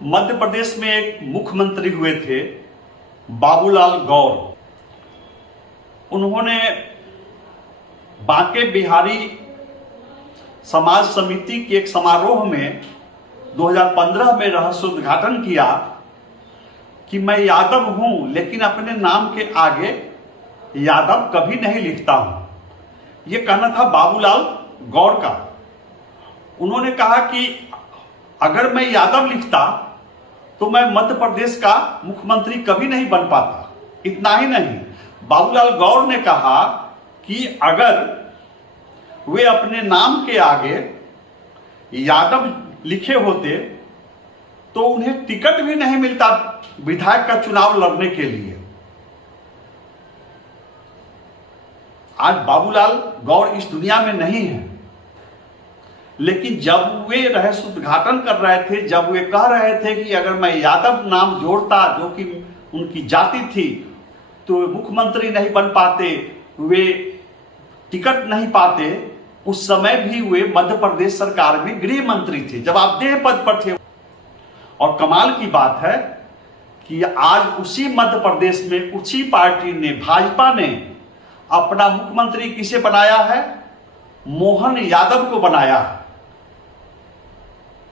मध्य प्रदेश में एक मुख्यमंत्री हुए थे बाबूलाल गौर। उन्होंने बांके बिहारी समाज समिति के एक समारोह में 2015 में रहस्योद्घाटन किया कि मैं यादव हूं, लेकिन अपने नाम के आगे यादव कभी नहीं लिखता हूं। यह कहना था बाबूलाल गौर का। उन्होंने कहा कि अगर मैं यादव लिखता तो मैं मध्य प्रदेश का मुख्यमंत्री कभी नहीं बन पाता। इतना ही नहीं, बाबूलाल गौर ने कहा कि अगर वे अपने नाम के आगे यादव लिखे होते तो उन्हें टिकट भी नहीं मिलता विधायक का चुनाव लड़ने के लिए। आज बाबूलाल गौर इस दुनिया में नहीं है, लेकिन जब वे रहस्योद्घाटन कर रहे थे, जब वे कह रहे थे कि अगर मैं यादव नाम जोड़ता जो कि उनकी जाति थी, तो मुख्यमंत्री नहीं बन पाते, वे टिकट नहीं पाते। उस समय भी वे मध्य प्रदेश सरकार में गृह मंत्री थे, जवाबदेह पद पर थे। और कमाल की बात है कि आज उसी मध्य प्रदेश में उसी पार्टी ने, भाजपा ने अपना मुख्यमंत्री किसे बनाया है? मोहन यादव को बनाया है।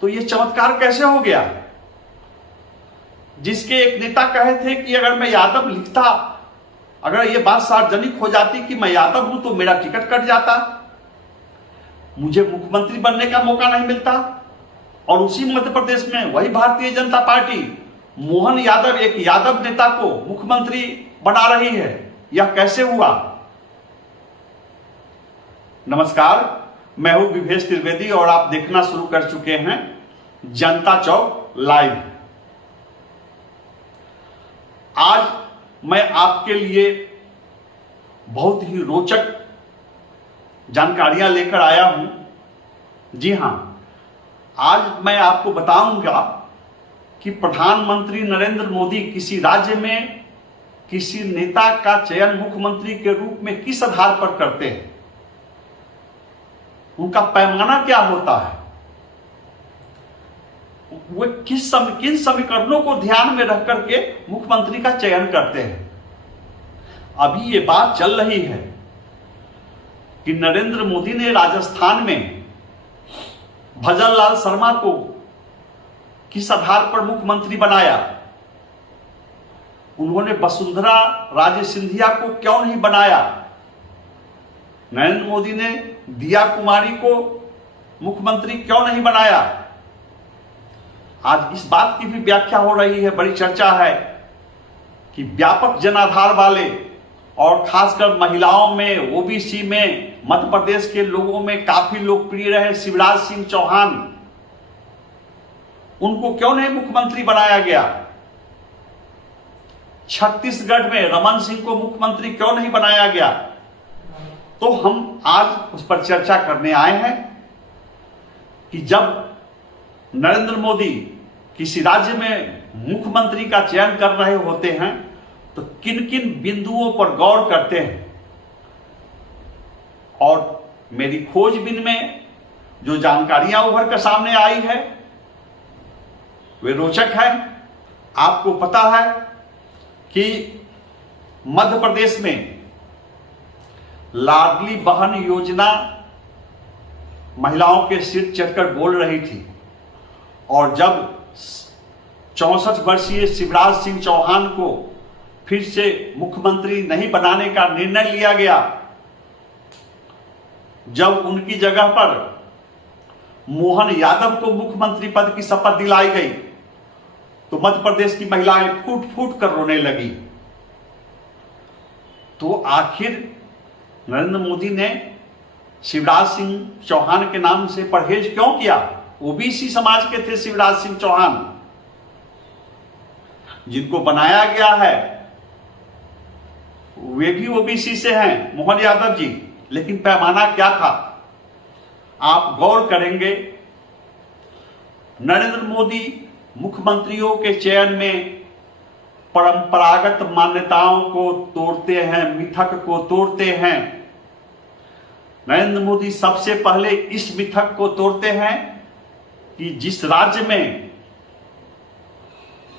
तो यह चमत्कार कैसे हो गया? जिसके एक नेता कहे थे कि अगर मैं यादव लिखता, अगर यह बात सार्वजनिक हो जाती कि मैं यादव हूं तो मेरा टिकट कट जाता, मुझे मुख्यमंत्री बनने का मौका नहीं मिलता। और उसी मध्य प्रदेश में वही भारतीय जनता पार्टी मोहन यादव, एक यादव नेता को मुख्यमंत्री बना रही है। यह कैसे हुआ? नमस्कार, मैं हूं विभेश त्रिवेदी और आप देखना शुरू कर चुके हैं जनता चौक लाइव। आज मैं आपके लिए बहुत ही रोचक जानकारियां लेकर आया हूं। जी हां, आज मैं आपको बताऊंगा कि प्रधानमंत्री नरेंद्र मोदी किसी राज्य में किसी नेता का चयन मुख्यमंत्री के रूप में किस आधार पर करते हैं, उनका पैमाना क्या होता है, वे किन समीकरणों को ध्यान में रख करके मुख्यमंत्री का चयन करते हैं। अभी ये बात चल रही है कि नरेंद्र मोदी ने राजस्थान में भजनलाल शर्मा को किस आधार पर मुख्यमंत्री बनाया, उन्होंने वसुंधरा राजे सिंधिया को क्यों नहीं बनाया, नरेंद्र मोदी ने दिया कुमारी को मुख्यमंत्री क्यों नहीं बनाया। आज इस बात की भी व्याख्या हो रही है, बड़ी चर्चा है कि व्यापक जनाधार वाले और खासकर महिलाओं में, ओबीसी में, मध्य प्रदेश के लोगों में काफी लोकप्रिय रहे शिवराज सिंह चौहान, उनको क्यों नहीं मुख्यमंत्री बनाया गया। छत्तीसगढ़ में रमन सिंह को मुख्यमंत्री क्यों नहीं बनाया गया। तो हम आज उस पर चर्चा करने आए हैं कि जब नरेंद्र मोदी किसी राज्य में मुख्यमंत्री का चयन कर रहे होते हैं तो किन किन बिंदुओं पर गौर करते हैं। और मेरी खोजबीन में जो जानकारियां उभर कर सामने आई है वे रोचक है। आपको पता है कि मध्य प्रदेश में लाडली बहन योजना महिलाओं के सिर चढ़कर बोल रही थी, और जब 64 वर्षीय शिवराज सिंह चौहान को फिर से मुख्यमंत्री नहीं बनाने का निर्णय लिया गया, जब उनकी जगह पर मोहन यादव को मुख्यमंत्री पद की शपथ दिलाई गई, तो मध्य प्रदेश की महिलाएं फूट फूट कर रोने लगी। तो आखिर नरेंद्र मोदी ने शिवराज सिंह चौहान के नाम से परहेज क्यों किया? ओबीसी समाज के थे शिवराज सिंह चौहान, जिनको बनाया गया है वे भी ओबीसी से हैं, मोहन यादव जी। लेकिन पैमाना क्या था? आप गौर करेंगे, नरेंद्र मोदी मुख्यमंत्रियों के चयन में परंपरागत मान्यताओं को तोड़ते हैं, मिथक को तोड़ते हैं। नरेंद्र मोदी सबसे पहले इस मिथक को तोड़ते हैं कि जिस राज्य में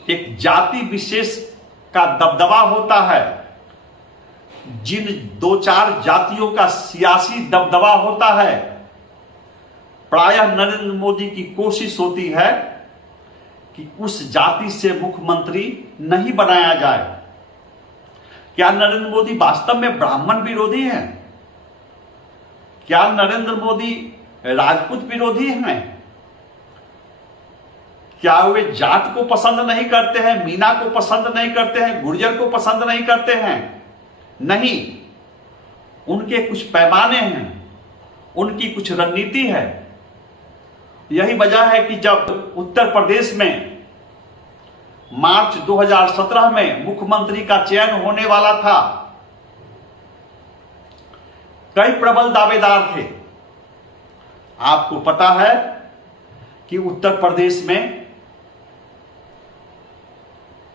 एक जाति विशेष का दबदबा होता है, जिन दो चार जातियों का सियासी दबदबा होता है, प्रायः नरेंद्र मोदी की कोशिश होती है कि उस जाति से मुख्यमंत्री नहीं बनाया जाए। क्या नरेंद्र मोदी वास्तव में ब्राह्मण विरोधी हैं? क्या नरेंद्र मोदी राजपूत विरोधी हैं? क्या वे जाट को पसंद नहीं करते हैं, मीना को पसंद नहीं करते हैं, गुर्जर को पसंद नहीं करते हैं? नहीं, उनके कुछ पैमाने हैं, उनकी कुछ रणनीति है। यही वजह है कि जब उत्तर प्रदेश में मार्च 2017 में मुख्यमंत्री का चयन होने वाला था, कई प्रबल दावेदार थे। आपको पता है कि उत्तर प्रदेश में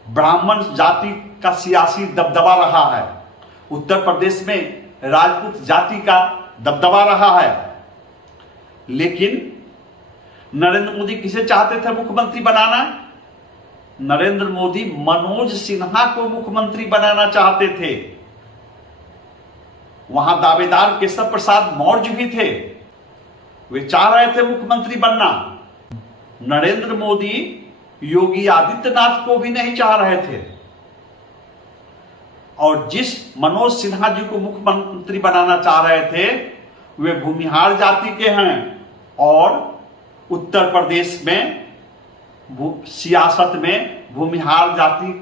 ब्राह्मण जाति का सियासी दबदबा रहा है, उत्तर प्रदेश में राजपूत जाति का दबदबा रहा है। लेकिन नरेंद्र मोदी किसे चाहते थे मुख्यमंत्री बनाना? नरेंद्र मोदी मनोज सिन्हा को मुख्यमंत्री बनाना चाहते थे। वहां दावेदार केशव प्रसाद मौर्य भी थे, वे चाह रहे थे मुख्यमंत्री बनना। नरेंद्र मोदी योगी आदित्यनाथ को भी नहीं चाह रहे थे, और जिस मनोज सिन्हा जी को मुख्यमंत्री बनाना चाह रहे थे वे भूमिहार जाति के हैं, और उत्तर प्रदेश में सियासत में भूमिहार जाति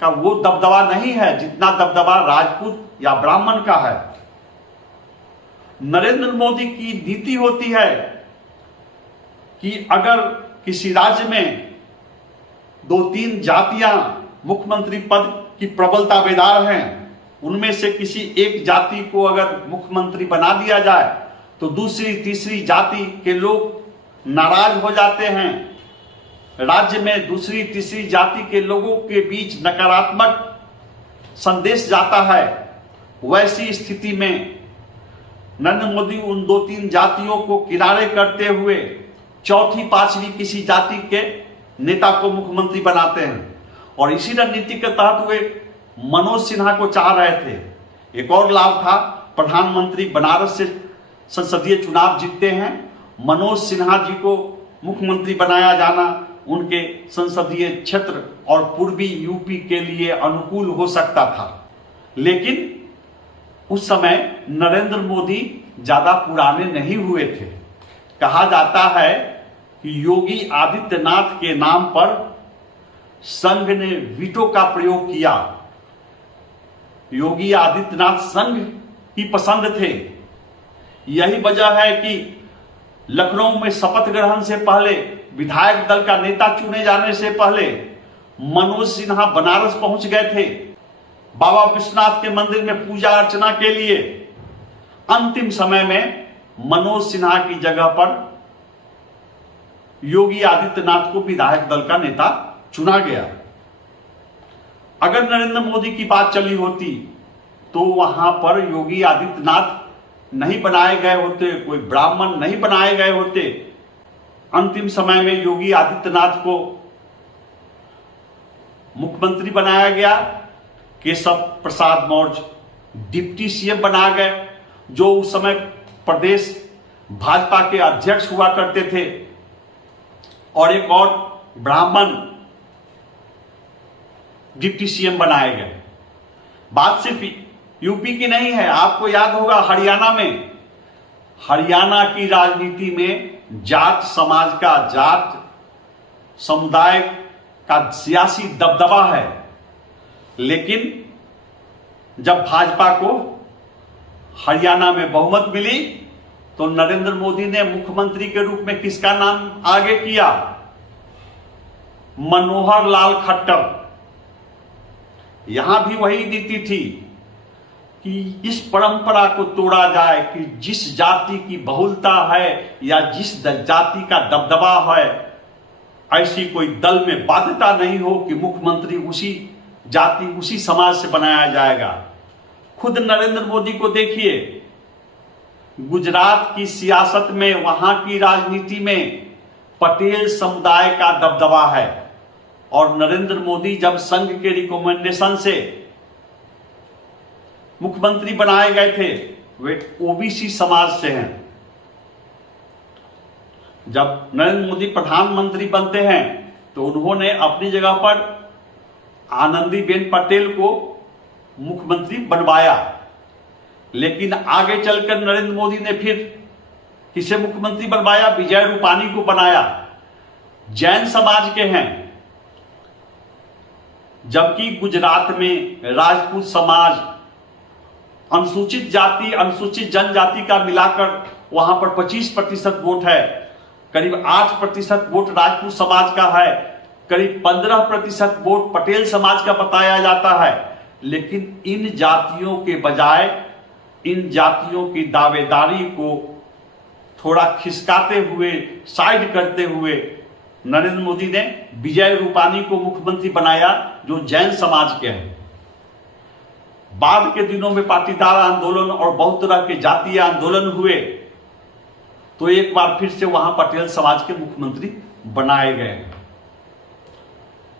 का वो दबदबा नहीं है जितना दबदबा राजपूत या ब्राह्मण का है। नरेंद्र मोदी की नीति होती है कि अगर किसी राज्य में दो तीन जातियां मुख्यमंत्री पद की प्रबल दावेदार हैं, उनमें से किसी एक जाति को अगर मुख्यमंत्री बना दिया जाए तो दूसरी तीसरी जाति के लोग नाराज हो जाते हैं। राज्य में दूसरी तीसरी जाति के लोगों के बीच नकारात्मक संदेश जाता है। वैसी स्थिति में नरेंद्र मोदी उन दो तीन जातियों को किनारे करते हुए चौथी पांचवी किसी जाति के नेता को मुख्यमंत्री बनाते हैं, और इसी रणनीति के तहत वे मनोज सिन्हा को चाह रहे थे। एक और लाभ था, प्रधानमंत्री बनारस से संसदीय चुनाव जीतते हैं, मनोज सिन्हा जी को मुख्यमंत्री बनाया जाना उनके संसदीय क्षेत्र और पूर्वी यूपी के लिए अनुकूल हो सकता था। लेकिन उस समय नरेंद्र मोदी ज्यादा पुराने नहीं हुए थे। कहा जाता है कि योगी आदित्यनाथ के नाम पर संघ ने वीटो का प्रयोग किया। योगी आदित्यनाथ संघ की पसंद थे। यही वजह है कि लखनऊ में शपथ ग्रहण से पहले, विधायक दल का नेता चुने जाने से पहले मनोज सिन्हा बनारस पहुंच गए थे बाबा विश्वनाथ के मंदिर में पूजा अर्चना के लिए। अंतिम समय में मनोज सिन्हा की जगह पर योगी आदित्यनाथ को विधायक दल का नेता चुना गया। अगर नरेंद्र मोदी की बात चली होती तो वहां पर योगी आदित्यनाथ नहीं बनाए गए होते, कोई ब्राह्मण नहीं बनाए गए होते। अंतिम समय में योगी आदित्यनाथ को मुख्यमंत्री बनाया गया। केशव प्रसाद मौर्य डिप्टी सीएम बना गए, जो उस समय प्रदेश भाजपा के अध्यक्ष हुआ करते थे, और एक और ब्राह्मण डिप्टी सीएम बनाए गए। बात सिर्फ यूपी की नहीं है, आपको याद होगा हरियाणा की राजनीति में जाट समाज का, जाट समुदाय का सियासी दबदबा है। लेकिन जब भाजपा को हरियाणा में बहुमत मिली तो नरेंद्र मोदी ने मुख्यमंत्री के रूप में किसका नाम आगे किया? मनोहर लाल खट्टर। यहां भी वही नीति थी कि इस परंपरा को तोड़ा जाए कि जिस जाति की बहुलता है या जिस जाति का दबदबा है, ऐसी कोई दल में बाध्यता नहीं हो कि मुख्यमंत्री उसी जाति, उसी समाज से बनाया जाएगा। खुद नरेंद्र मोदी को देखिए, गुजरात की सियासत में, वहां की राजनीति में पटेल समुदाय का दबदबा है। और नरेंद्र मोदी जब संघ के रिकमेंडेशन से मुख्यमंत्री बनाए गए थे, वे ओबीसी समाज से हैं। जब नरेंद्र मोदी प्रधानमंत्री बनते हैं तो उन्होंने अपनी जगह पर आनंदीबेन पटेल को मुख्यमंत्री बनवाया, लेकिन आगे चलकर नरेंद्र मोदी ने फिर किसे मुख्यमंत्री बनवाया? विजय रूपानी को बनाया। जैन समाज के हैं, जबकि गुजरात में राजपूत समाज, अनुसूचित जाति, अनुसूचित जनजाति का मिलाकर वहां पर 25% वोट है, करीब 8% वोट राजपूत समाज का है, करीब 15% वोट पटेल समाज का बताया जाता है। लेकिन इन जातियों के बजाय इन जातियों की दावेदारी को थोड़ा खिसकाते हुए, साइड करते हुए नरेंद्र मोदी ने विजय रूपानी को मुख्यमंत्री बनाया, जो जैन समाज के हैं। बाद के दिनों में पाटीदार आंदोलन और बहुत तरह के जातीय आंदोलन हुए, तो एक बार फिर से वहां पटेल समाज के मुख्यमंत्री बनाए गए।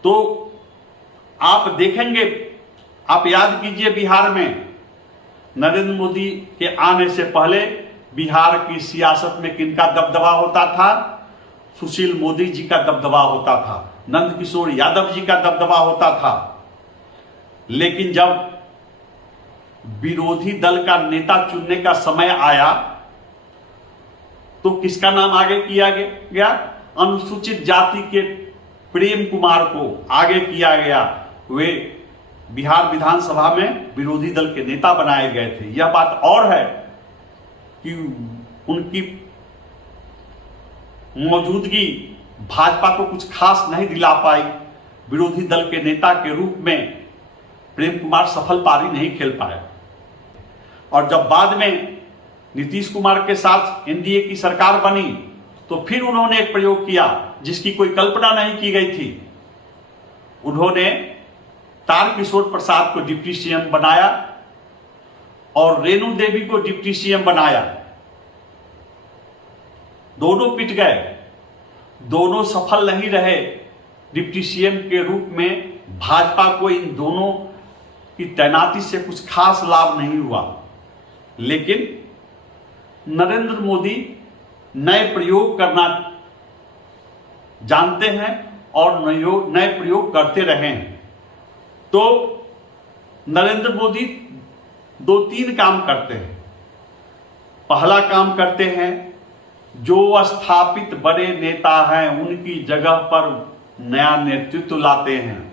तो आप देखेंगे, आप याद कीजिए, बिहार में नरेंद्र मोदी के आने से पहले बिहार की सियासत में किनका दबदबा होता था? सुशील मोदी जी का दबदबा होता था, नंदकिशोर यादव जी का दबदबा होता था। लेकिन जब विरोधी दल का नेता चुनने का समय आया तो किसका नाम आगे किया गया? अनुसूचित जाति के प्रेम कुमार को आगे किया गया। वे बिहार विधानसभा में विरोधी दल के नेता बनाए गए थे। यह बात और है कि उनकी मौजूदगी भाजपा को कुछ खास नहीं दिला पाई। विरोधी दल के नेता के रूप में प्रेम कुमार सफल पारी नहीं खेल पाए। और जब बाद में नीतीश कुमार के साथ एनडीए की सरकार बनी तो फिर उन्होंने एक प्रयोग किया जिसकी कोई कल्पना नहीं की गई थी। उन्होंने तारकिशोर प्रसाद को डिप्टी सीएम बनाया और रेणु देवी को डिप्टी सीएम बनाया। दोनों पिट गए, दोनों सफल नहीं रहे। डिप्टी सीएम के रूप में भाजपा को इन दोनों की तैनाती से कुछ खास लाभ नहीं हुआ। लेकिन नरेंद्र मोदी नए प्रयोग करना जानते हैं और नए प्रयोग करते रहे हैं। तो नरेंद्र मोदी 2-3 काम करते हैं। पहला काम करते हैं, जो स्थापित बड़े नेता हैं उनकी जगह पर नया नेतृत्व लाते हैं।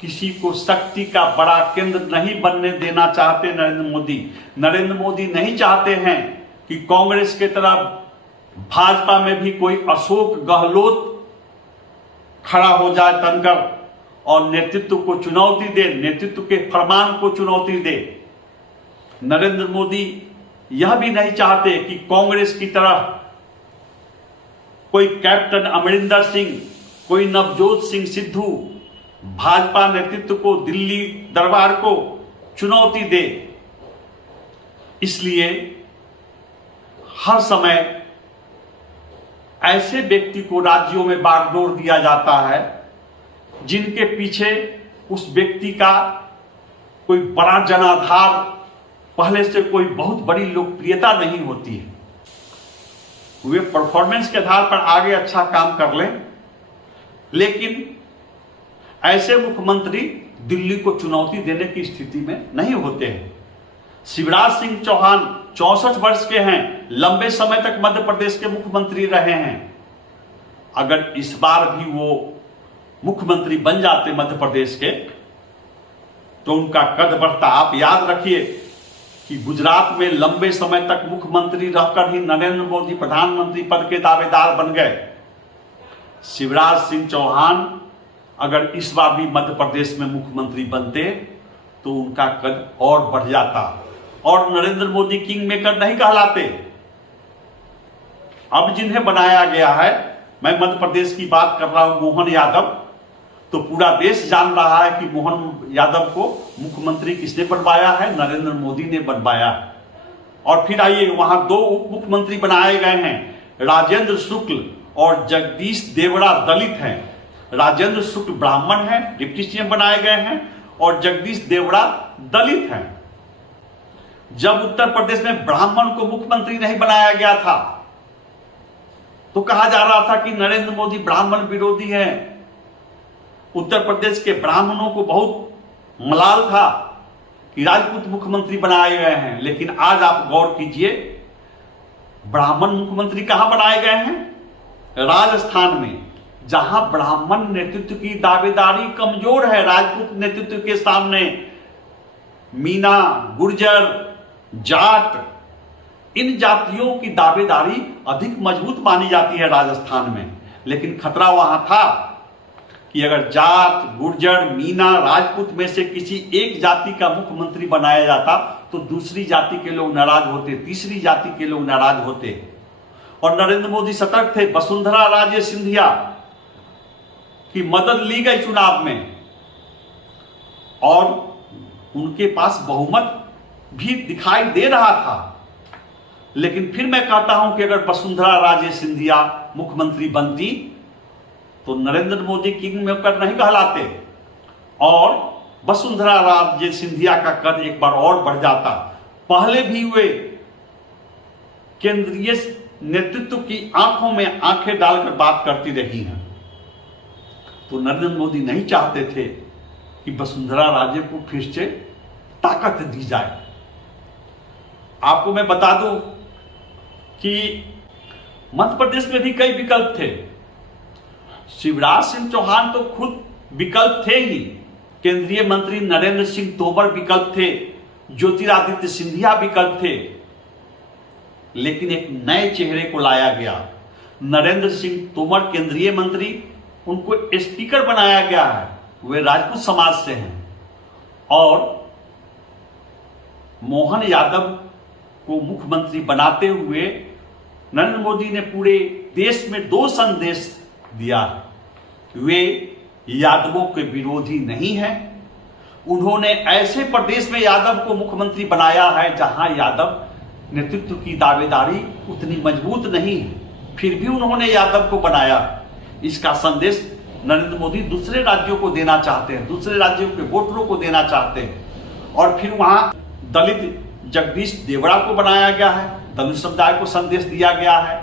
किसी को शक्ति का बड़ा केंद्र नहीं बनने देना चाहते नरेंद्र मोदी। नरेंद्र मोदी नहीं चाहते हैं कि कांग्रेस के तरह भाजपा में भी कोई अशोक गहलोत खड़ा हो जाए तनकर और नेतृत्व को चुनौती दे, नेतृत्व के फरमान को चुनौती दे। नरेंद्र मोदी यह भी नहीं चाहते कि कांग्रेस की तरह कोई कैप्टन अमरिंदर सिंह, कोई नवजोत सिंह सिद्धू भाजपा नेतृत्व को, दिल्ली दरबार को चुनौती दे। इसलिए हर समय ऐसे व्यक्ति को राज्यों में बागडोर दिया जाता है जिनके पीछे उस व्यक्ति का कोई बड़ा जनाधार, पहले से कोई बहुत बड़ी लोकप्रियता नहीं होती है। वे परफॉर्मेंस के आधार पर आगे अच्छा काम कर लें, लेकिन ऐसे मुख्यमंत्री दिल्ली को चुनौती देने की स्थिति में नहीं होते हैं। शिवराज सिंह चौहान 64 वर्ष के हैं, लंबे समय तक मध्य प्रदेश के मुख्यमंत्री रहे हैं। अगर इस बार भी वो मुख्यमंत्री बन जाते मध्य प्रदेश के तो उनका कद बढ़ता। आप याद रखिए कि गुजरात में लंबे समय तक मुख्यमंत्री रहकर ही नरेंद्र मोदी प्रधानमंत्री पद के दावेदार बन गए। शिवराज सिंह चौहान अगर इस बार भी मध्य प्रदेश में मुख्यमंत्री बनते तो उनका कद और बढ़ जाता और नरेंद्र मोदी किंग मेकर नहीं कहलाते। अब जिन्हें बनाया गया है, मैं मध्य प्रदेश की बात कर रहा हूं, मोहन यादव, तो पूरा देश जान रहा है कि मोहन यादव को मुख्यमंत्री किसने बनवाया है? नरेंद्र मोदी ने बनवाया। और फिर आइए, वहां 2 उप मुख्यमंत्री बनाए गए हैं, राजेंद्र शुक्ल और जगदीश देवड़ा दलित हैं। राजेंद्र शुक्ल ब्राह्मण हैं, डिप्टी सीएम बनाए गए हैं, और जगदीश देवड़ा दलित हैं। जब उत्तर प्रदेश में ब्राह्मण को मुख्यमंत्री नहीं बनाया गया था तो कहा जा रहा था कि नरेंद्र मोदी ब्राह्मण विरोधी हैं। उत्तर प्रदेश के ब्राह्मणों को बहुत मलाल था कि राजपूत मुख्यमंत्री बनाए गए हैं, लेकिन आज आप गौर कीजिए, ब्राह्मण मुख्यमंत्री कहां बनाए गए हैं? राजस्थान में, जहां ब्राह्मण नेतृत्व की दावेदारी कमजोर है। राजपूत नेतृत्व के सामने मीना, गुर्जर, जाट, इन जातियों की दावेदारी अधिक मजबूत मानी जाती है राजस्थान में। लेकिन खतरा वहां था कि अगर जाट, गुर्जर, मीना, राजपूत में से किसी एक जाति का मुख्यमंत्री बनाया जाता तो दूसरी जाति के लोग नाराज होते, तीसरी जाति के लोग नाराज होते। और नरेंद्र मोदी सतर्क थे। वसुंधरा राजे सिंधिया की मदद ली गई चुनाव में और उनके पास बहुमत भी दिखाई दे रहा था। लेकिन फिर मैं कहता हूं कि अगर वसुंधरा राजे सिंधिया मुख्यमंत्री बनती तो नरेंद्र मोदी किंग मेकर नहीं कहलाते और वसुंधरा राजे सिंधिया का कद एक बार और बढ़ जाता। पहले भी वे केंद्रीय नेतृत्व की आंखों में आंखें डालकर बात करती रही हैं। तो नरेंद्र मोदी नहीं चाहते थे कि वसुंधरा राजे को फिर से ताकत दी जाए। आपको मैं बता दूं कि मध्य प्रदेश में भी कई विकल्प थे। शिवराज सिंह चौहान तो खुद विकल्प थे ही, केंद्रीय मंत्री नरेंद्र सिंह तोमर विकल्प थे, ज्योतिरादित्य सिंधिया विकल्प थे। लेकिन एक नए चेहरे को लाया गया। नरेंद्र सिंह तोमर केंद्रीय मंत्री, उनको स्पीकर बनाया गया है, वे राजपूत समाज से हैं। और मोहन यादव को मुख्यमंत्री बनाते हुए नरेंद्र मोदी ने पूरे देश में दो संदेश दिया। वे यादवों के विरोधी नहीं हैं। उन्होंने ऐसे प्रदेश में यादव को मुख्यमंत्री बनाया है जहां यादव नेतृत्व की दावेदारी उतनी मजबूत नहीं है, फिर भी उन्होंने यादव को बनाया। इसका संदेश नरेंद्र मोदी दूसरे राज्यों को देना चाहते हैं, दूसरे राज्यों के वोटरों को देना चाहते हैं। और फिर वहां दलित जगदीश देवड़ा को बनाया गया है, दलित समुदाय को संदेश दिया गया है।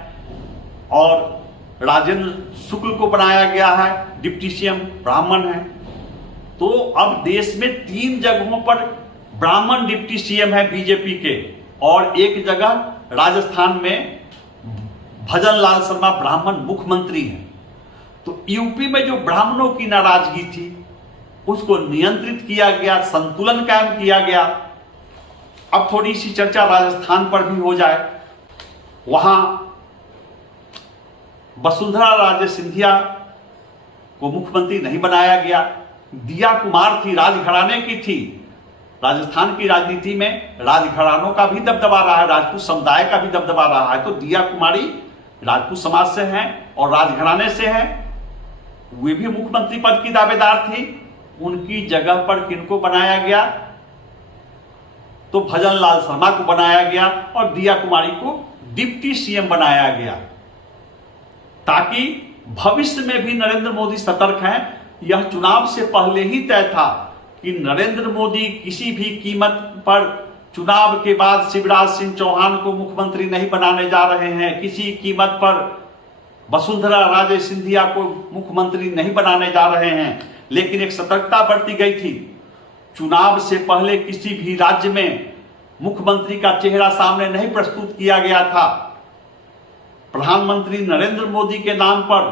और राजेंद्र शुक्ल को बनाया गया है, डिप्टी सीएम ब्राह्मण है। तो अब देश में 3 जगहों पर ब्राह्मण डिप्टी सीएम है बीजेपी के, और एक जगह राजस्थान में भजन लाल शर्मा ब्राह्मण मुख्यमंत्री हैं। तो यूपी में जो ब्राह्मणों की नाराजगी थी उसको नियंत्रित किया गया, संतुलन कायम किया गया। अब थोड़ी सी चर्चा राजस्थान पर भी हो जाए। वहां वसुंधरा राजे सिंधिया को मुख्यमंत्री नहीं बनाया गया। दिया कुमार थी, राजघराने की थी। राजस्थान की राजनीति में राजघरानों का भी दबदबा रहा है, राजपूत समुदाय का भी दबदबा रहा है। तो दिया कुमारी राजपूत समाज से हैं और राजघराने से हैं, वे भी मुख्यमंत्री पद की दावेदार थी। उनकी जगह पर किनको बनाया गया? तो भजन लाल शर्मा को बनाया गया और दिया कुमारी को डिप्टी सीएम बनाया गया, ताकि भविष्य में भी नरेंद्र मोदी सतर्क हैं। यह चुनाव से पहले ही तय था कि नरेंद्र मोदी किसी भी कीमत पर चुनाव के बाद शिवराज सिंह चौहान को मुख्यमंत्री नहीं बनाने जा रहे हैं, किसी कीमत पर वसुंधरा राजे सिंधिया को मुख्यमंत्री नहीं बनाने जा रहे हैं। लेकिन एक सतर्कता बरती गई थी। चुनाव से पहले किसी भी राज्य में मुख्यमंत्री का चेहरा सामने नहीं प्रस्तुत किया गया था। प्रधानमंत्री नरेंद्र मोदी के नाम पर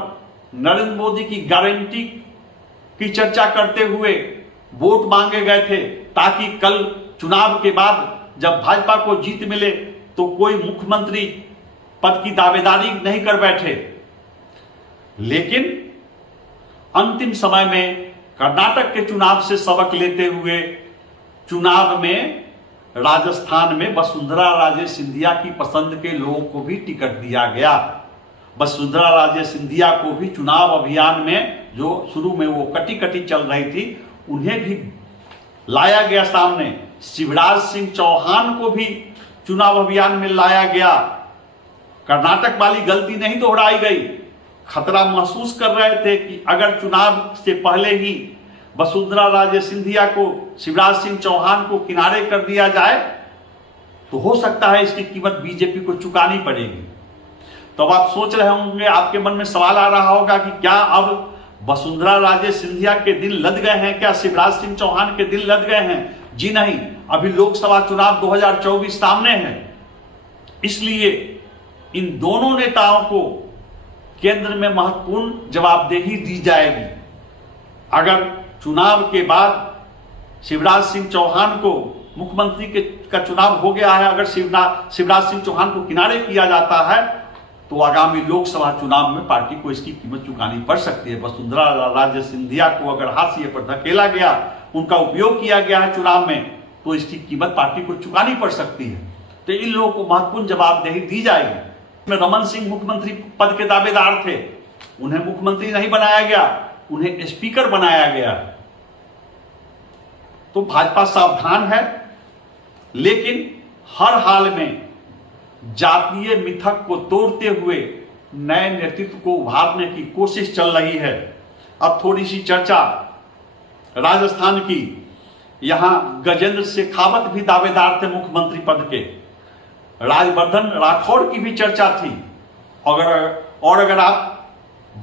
नरेंद्र मोदी की गारंटी की चर्चा करते हुए वोट मांगे गए थे, ताकि कल चुनाव के बाद जब भाजपा को जीत मिले तो कोई मुख्यमंत्री पद की दावेदारी नहीं कर बैठे। लेकिन अंतिम समय में कर्नाटक के चुनाव से सबक लेते हुए चुनाव में राजस्थान में वसुंधरा राजे सिंधिया की पसंद के लोगों को भी टिकट दिया गया। वसुंधरा राजे सिंधिया को भी चुनाव अभियान में, जो शुरू में वो कटी कटी चल रही थी, उन्हें भी लाया गया सामने। शिवराज सिंह चौहान को भी चुनाव अभियान में लाया गया। कर्नाटक वाली गलती नहीं दोहराई गई। खतरा महसूस कर रहे थे कि अगर चुनाव से पहले ही वसुंधरा राजे सिंधिया को, शिवराज सिंह चौहान को किनारे कर दिया जाए तो हो सकता है इसकी कीमत बीजेपी को चुकानी पड़ेगी। तो अब आप सोच रहे होंगे, आपके मन में सवाल आ रहा होगा कि क्या अब वसुंधरा राजे सिंधिया के दिन लद गए हैं, क्या शिवराज सिंह चौहान के दिन लद गए हैं? जी नहीं, अभी लोकसभा चुनाव 2024 सामने है। इसलिए इन दोनों नेताओं को केंद्र में महत्वपूर्ण जवाबदेही दी जाएगी। अगर चुनाव के बाद शिवराज सिंह चौहान को मुख्यमंत्री का चुनाव हो गया है, अगर शिवराज सिंह चौहान को किनारे किया जाता है तो आगामी लोकसभा चुनाव में पार्टी को इसकी कीमत चुकानी पड़ सकती है। वसुंधरा राजे सिंधिया को अगर हाशिए पर धकेला गया, उनका उपयोग किया गया है चुनाव में, तो इसकी कीमत पार्टी को चुकानी पड़ सकती है। तो इन लोगों को महत्वपूर्ण जवाबदेही दी जाएगी। रमन सिंह मुख्यमंत्री पद के दावेदार थे, उन्हें मुख्यमंत्री नहीं बनाया गया, उन्हें स्पीकर बनाया गया। तो भाजपा सावधान है, लेकिन हर हाल में जातीय मिथक को तोड़ते हुए नए नेतृत्व को उभारने की कोशिश चल रही है। अब थोड़ी सी चर्चा राजस्थान की। यहां गजेंद्र शेखावत भी दावेदार थे मुख्यमंत्री पद के, राजवर्धन राठौड़ की भी चर्चा थी। अगर आप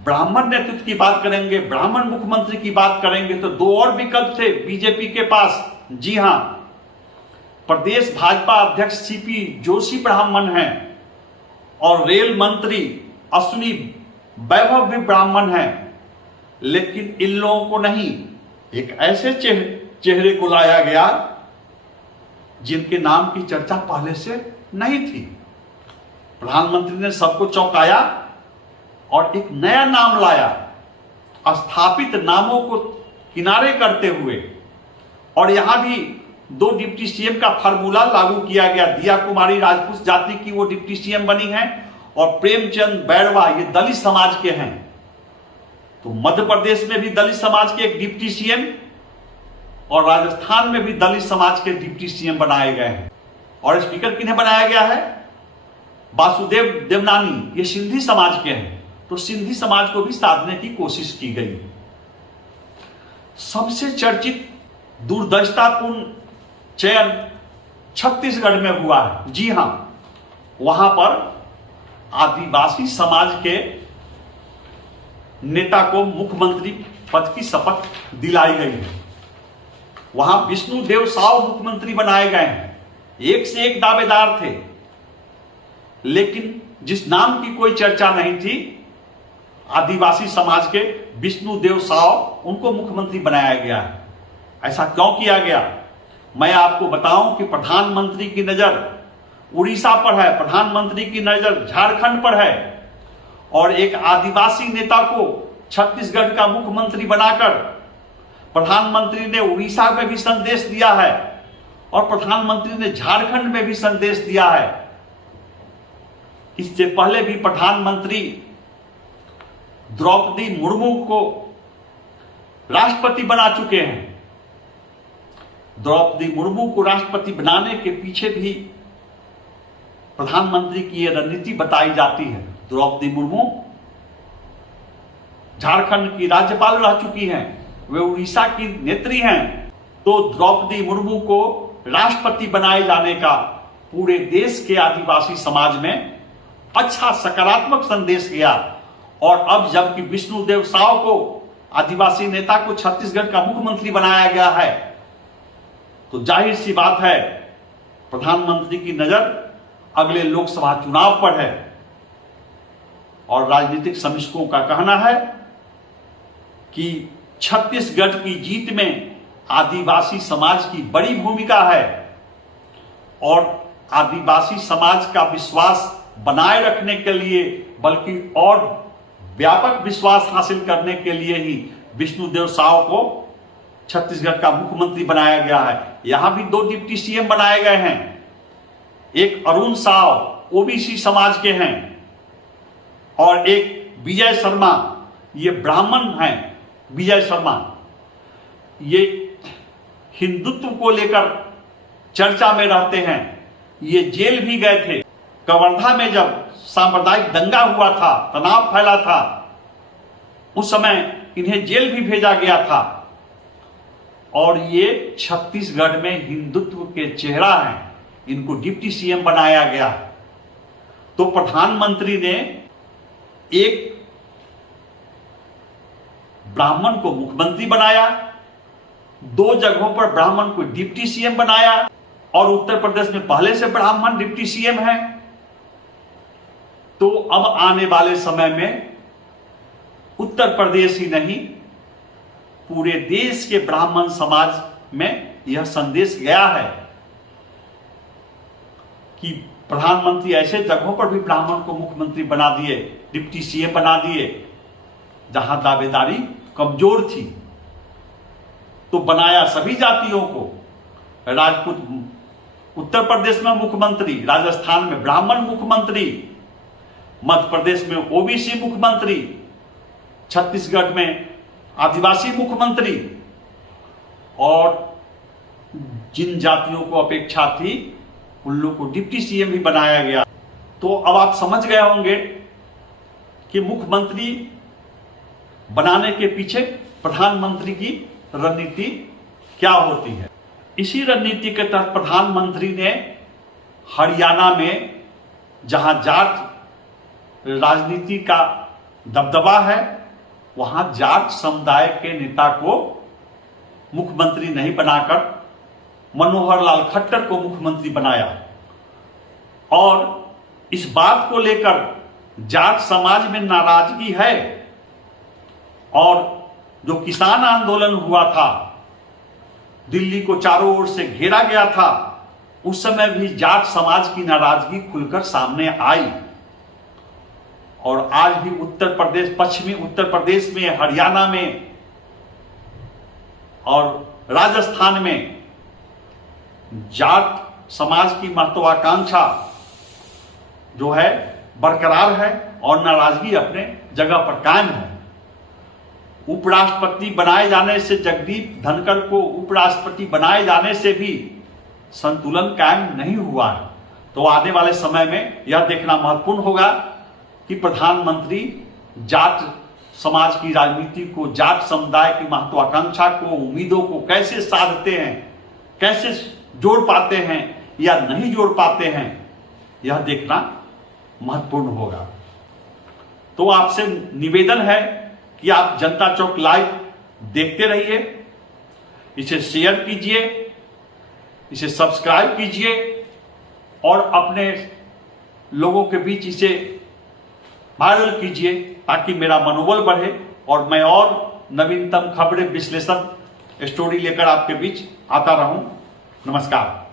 ब्राह्मण नेतृत्व की बात करेंगे, ब्राह्मण मुख्यमंत्री की बात करेंगे, तो दो और विकल्प थे बीजेपी के पास। जी हां, प्रदेश भाजपा अध्यक्ष सीपी जोशी ब्राह्मण हैं और रेल मंत्री अश्विनी वैभव भी ब्राह्मण हैं। लेकिन इन लोगों को नहीं, एक ऐसे चेहरे को लाया गया जिनके नाम की चर्चा पहले से नहीं थी। प्रधानमंत्री ने सबको चौंकाया और एक नया नाम लाया, स्थापित नामों को किनारे करते हुए। और यहां भी 2 डिप्टी सीएम का फार्मूला लागू किया गया। दिया कुमारी राजपूत जाति की वो डिप्टी सीएम बनी हैं और प्रेमचंद बैरवा ये दलित समाज के हैं। तो मध्य प्रदेश में भी दलित समाज के एक डिप्टी सीएम और राजस्थान में भी दलित समाज के डिप्टी सीएम बनाए गए हैं। और स्पीकर किन्हें बनाया गया है? वासुदेव देवनानी, ये सिंधी समाज के हैं। तो सिंधी समाज को भी साधने की कोशिश की गई। सबसे चर्चित दूरदर्शितापूर्ण चयन छत्तीसगढ़ में हुआ है। जी हां, वहां पर आदिवासी समाज के नेता को मुख्यमंत्री पद की शपथ दिलाई गई है। वहां विष्णुदेव साव मुख्यमंत्री बनाए गए हैं। एक से एक दावेदार थे, लेकिन जिस नाम की कोई चर्चा नहीं थी, आदिवासी समाज के विष्णुदेव साव, उनको मुख्यमंत्री बनाया गया है। ऐसा क्यों किया गया? मैं आपको बताऊं कि प्रधानमंत्री की नजर उड़ीसा पर है, प्रधानमंत्री की नजर झारखंड पर है। और एक आदिवासी नेता को छत्तीसगढ़ का मुख्यमंत्री बनाकर प्रधानमंत्री ने उड़ीसा में भी संदेश दिया है और प्रधानमंत्री ने झारखंड में भी संदेश दिया है। इससे पहले भी प्रधानमंत्री द्रौपदी मुर्मू को राष्ट्रपति बना चुके हैं। द्रौपदी मुर्मू को राष्ट्रपति बनाने के पीछे भी प्रधानमंत्री की यह रणनीति बताई जाती है। द्रौपदी मुर्मू झारखंड की राज्यपाल रह चुकी हैं, वे उड़ीसा की नेत्री हैं। तो द्रौपदी मुर्मू को राष्ट्रपति बनाए जाने का पूरे देश के आदिवासी समाज में अच्छा सकारात्मक संदेश गया। और अब जबकि विष्णुदेव साव को, आदिवासी नेता को छत्तीसगढ़ का मुख्यमंत्री बनाया गया है, तो जाहिर सी बात है प्रधानमंत्री की नजर अगले लोकसभा चुनाव पर है। और राजनीतिक समीक्षकों का कहना है कि छत्तीसगढ़ की जीत में आदिवासी समाज की बड़ी भूमिका है और आदिवासी समाज का विश्वास बनाए रखने के लिए, बल्कि और व्यापक विश्वास हासिल करने के लिए ही विष्णुदेव साव को छत्तीसगढ़ का मुख्यमंत्री बनाया गया है। यहां भी 2 डिप्टी सीएम बनाए गए हैं। एक अरुण साव ओबीसी समाज के हैं और एक विजय शर्मा, ये ब्राह्मण हैं। विजय शर्मा ये हिंदुत्व को लेकर चर्चा में रहते हैं। ये जेल भी गए थे। कवर्धा में जब सांप्रदायिक दंगा हुआ था, तनाव फैला था, उस समय इन्हें जेल भी भेजा गया था। और ये छत्तीसगढ़ में हिंदुत्व के चेहरा हैं, इनको डिप्टी सीएम बनाया गया। तो प्रधानमंत्री ने एक ब्राह्मण को मुख्यमंत्री बनाया, 2 जगहों पर ब्राह्मण को डिप्टी सीएम बनाया, और उत्तर प्रदेश में पहले से ब्राह्मण डिप्टी सीएम है। तो अब आने वाले समय में उत्तर प्रदेश ही नहीं, पूरे देश के ब्राह्मण समाज में यह संदेश गया है कि प्रधानमंत्री ऐसे जगहों पर भी ब्राह्मण को मुख्यमंत्री बना दिए, डिप्टी सीएम बना दिए, जहां दावेदारी कमजोर थी। तो बनाया सभी जातियों को, राजपूत उत्तर प्रदेश में मुख्यमंत्री, राजस्थान में ब्राह्मण मुख्यमंत्री, मध्य प्रदेश में ओबीसी मुख्यमंत्री, छत्तीसगढ़ में आदिवासी मुख्यमंत्री, और जिन जातियों को अपेक्षा थी उन लोगों को डिप्टी सीएम भी बनाया गया। तो अब आप समझ गए होंगे कि मुख्यमंत्री बनाने के पीछे प्रधानमंत्री की रणनीति क्या होती है। इसी रणनीति के तहत प्रधानमंत्री ने हरियाणा में, जहां जाट राजनीति का दबदबा है, वहां जाट समुदाय के नेता को मुख्यमंत्री नहीं बनाकर मनोहर लाल खट्टर को मुख्यमंत्री बनाया। और इस बात को लेकर जाट समाज में नाराजगी है, और जो किसान आंदोलन हुआ था, दिल्ली को चारों ओर से घेरा गया था, उस समय भी जाट समाज की नाराजगी खुलकर सामने आई। और आज भी उत्तर प्रदेश, पश्चिमी उत्तर प्रदेश में, हरियाणा में और राजस्थान में जाट समाज की महत्वाकांक्षा जो है बरकरार है, और नाराजगी अपने जगह पर कायम है। उपराष्ट्रपति बनाए जाने से, जगदीप धनखड़ को उपराष्ट्रपति बनाए जाने से भी संतुलन कायम नहीं हुआ है। तो आने वाले समय में यह देखना महत्वपूर्ण होगा कि प्रधानमंत्री जाट समाज की राजनीति को, जाट समुदाय की महत्वाकांक्षा को, उम्मीदों को कैसे साधते हैं, कैसे जोड़ पाते हैं या नहीं जोड़ पाते हैं, यह देखना महत्वपूर्ण होगा। तो आपसे निवेदन है कि आप जनता चौक लाइव देखते रहिए, इसे शेयर कीजिए, इसे सब्सक्राइब कीजिए, और अपने लोगों के बीच इसे वायरल कीजिए, ताकि मेरा मनोबल बढ़े और मैं और नवीनतम खबरें, विश्लेषण, स्टोरी लेकर आपके बीच आता रहूं। नमस्कार।